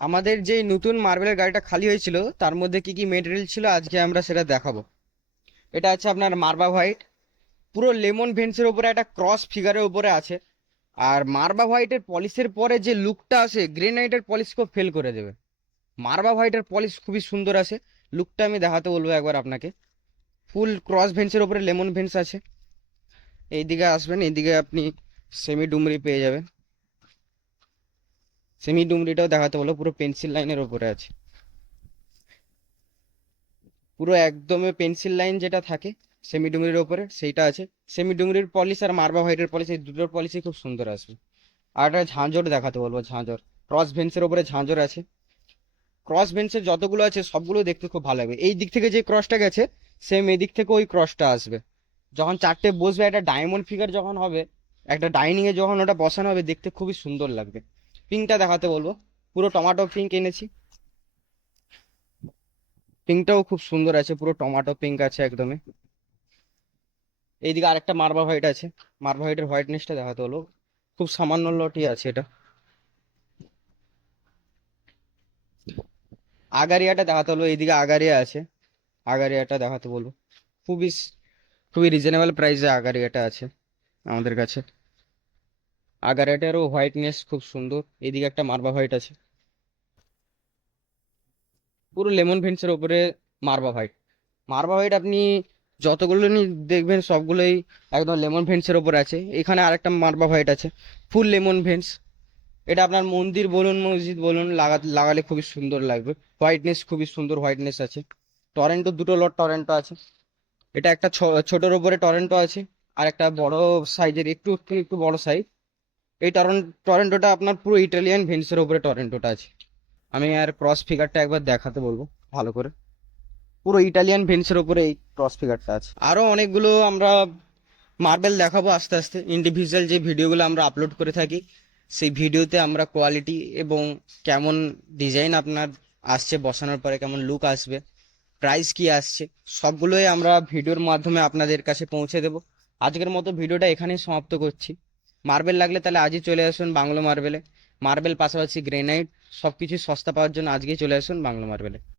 আমাদের যে নতুন মার্বেলের গাড়িটা খালি হয়েছিল তার মধ্যে কি কি মেটেরিয়াল ছিল আজকে আমরা সেটা দেখাবো। এটা আছে আপনার মার্বা হোয়াইট, পুরো লেমন ভেন্সের উপরে একটা ক্রস ফিগারের উপরে আছে। আর মার্বা হোয়াইটের পলিশের পরে যে লুকটা আসে গ্রেনাইটের পলিশকেও ফেল করে দেবে। মার্বা হোয়াইটের পলিশ খুবই সুন্দর আসে। লুকটা আমি দেখাতে বলবো একবার আপনাকে। ফুল ক্রস ভেন্সের উপরে লেমন ভেন্স আছে। এইদিকে আসবেন, এইদিকে আপনি সেমি ডুমরি পেয়ে যাবেন। সেমি ডুমরিটাও দেখাতে বলবো, পুরো পেন্সিল লাইনের উপরে আছে। পুরো একদমই পেন্সিল লাইন যেটা থাকে সেমি ডুমরির ওপরে সেইটা আছে। সেমি ডুমরির পলিশ আর মার্বা হোয়াইটের পলিশ এই দুটোর পলিশই খুব সুন্দর আসবে। আর একটা ঝাঁঝর দেখাতে বলবো, ঝাঁঝর ক্রস ভেন্সের ওপরে ঝাঁঝর আছে। ক্রস ভেন্সের যতগুলো আছে সবগুলো দেখতে খুব ভালো লাগবে। এই দিক থেকে যে ক্রসটা গেছে সেম এই দিক থেকে ওই ক্রসটা আসবে। যখন চারটে বসবে একটা ডায়মন্ড ফিগার যখন হবে, একটা ডাইনিং এ যখন ওটা বসানো হবে দেখতে খুবই সুন্দর লাগবে। পিঙ্কটা দেখাতে বলবো, পুরো টমাটো পিঙ্ক এনেছি। পিঙ্কটাও খুব সুন্দর আছে, পুরো টমাটো পিঙ্ক আছে একদমই। এইদিকে আরেকটা মার্বা হোয়াইট আছে। মার্বা হোয়াইটের হোয়াইটনেসটা দেখাতে হলো, খুব সামান্য লটি আছে এটা। আগারিয়াটা দেখাতে হলো, এইদিকে আগারিয়া আছে। আগারিয়াটা দেখাতে বলবো, খুবই খুবই রিজনেবল প্রাইসে আগারিয়াটা আছে আমাদের কাছে। আগারিয়াটারও হোয়াইটনেস খুব সুন্দর। এইদিকে একটা মার্বা হোয়াইট আছে, পুরো লেমন ভেন্সের উপরে মার্বা হোয়াইট। মার্বা হোয়াইট আপনি যতগুলো দেখবেন সবগুলোই একদম লেমন ভেন্সের উপর আছে। এখানে আরেকটা মার্বা হোয়াইট আছে, ফুল লেমন ভেন্স। এটা আপনার মন্দির বলুন মসজিদ বলুন লাগালে খুবই সুন্দর লাগবে। হোয়াইটনেস খুবই সুন্দর হোয়াইটনেস আছে। টরেন্টো দুটো লট টরেন্টো আছে। এটা একটা ছোটোর উপরে টরেন্টো আছে, আর একটা বড় সাইজের একটু একটু একটু বড় সাইজ। এই টরেন্টোটা আপনার পুরো ইটালিয়ান ভেন্সের উপরে টরেন্টোটা আছে। আমি আর ক্রস ফিগারটা একবার দেখাতে বলবো ভালো করে। পুরো ইটালিয়ান ভেন্সের উপরে এই ক্রস ফিগারটা আছে। আরো অনেকগুলো আমরা মার্বেল দেখাবো আস্তে আস্তে। ইন্ডিভিজুয়াল যে ভিডিওগুলো আমরা আপলোড করে থাকি সেই ভিডিওতে আমরা কোয়ালিটি এবং কেমন ডিজাইন আপনার আসছে বসানোর পরে কেমন লুক আসবে, প্রাইস কি আসছে, সবগুলোই আমরা ভিডিওর মাধ্যমে আপনাদের কাছে পৌঁছে দেব। আজকের মতো ভিডিওটা এখানেই সমাপ্ত করছি। মার্বেল লাগলে তাহলে আজই চলে আসুন বাংলো মার্বেলে। মার্বেল পাশাপাশি গ্রেনাইট সবকিছু সস্তা পাওয়ার জন্য আজকেই চলে আসুন বাংলো মার্বেলে।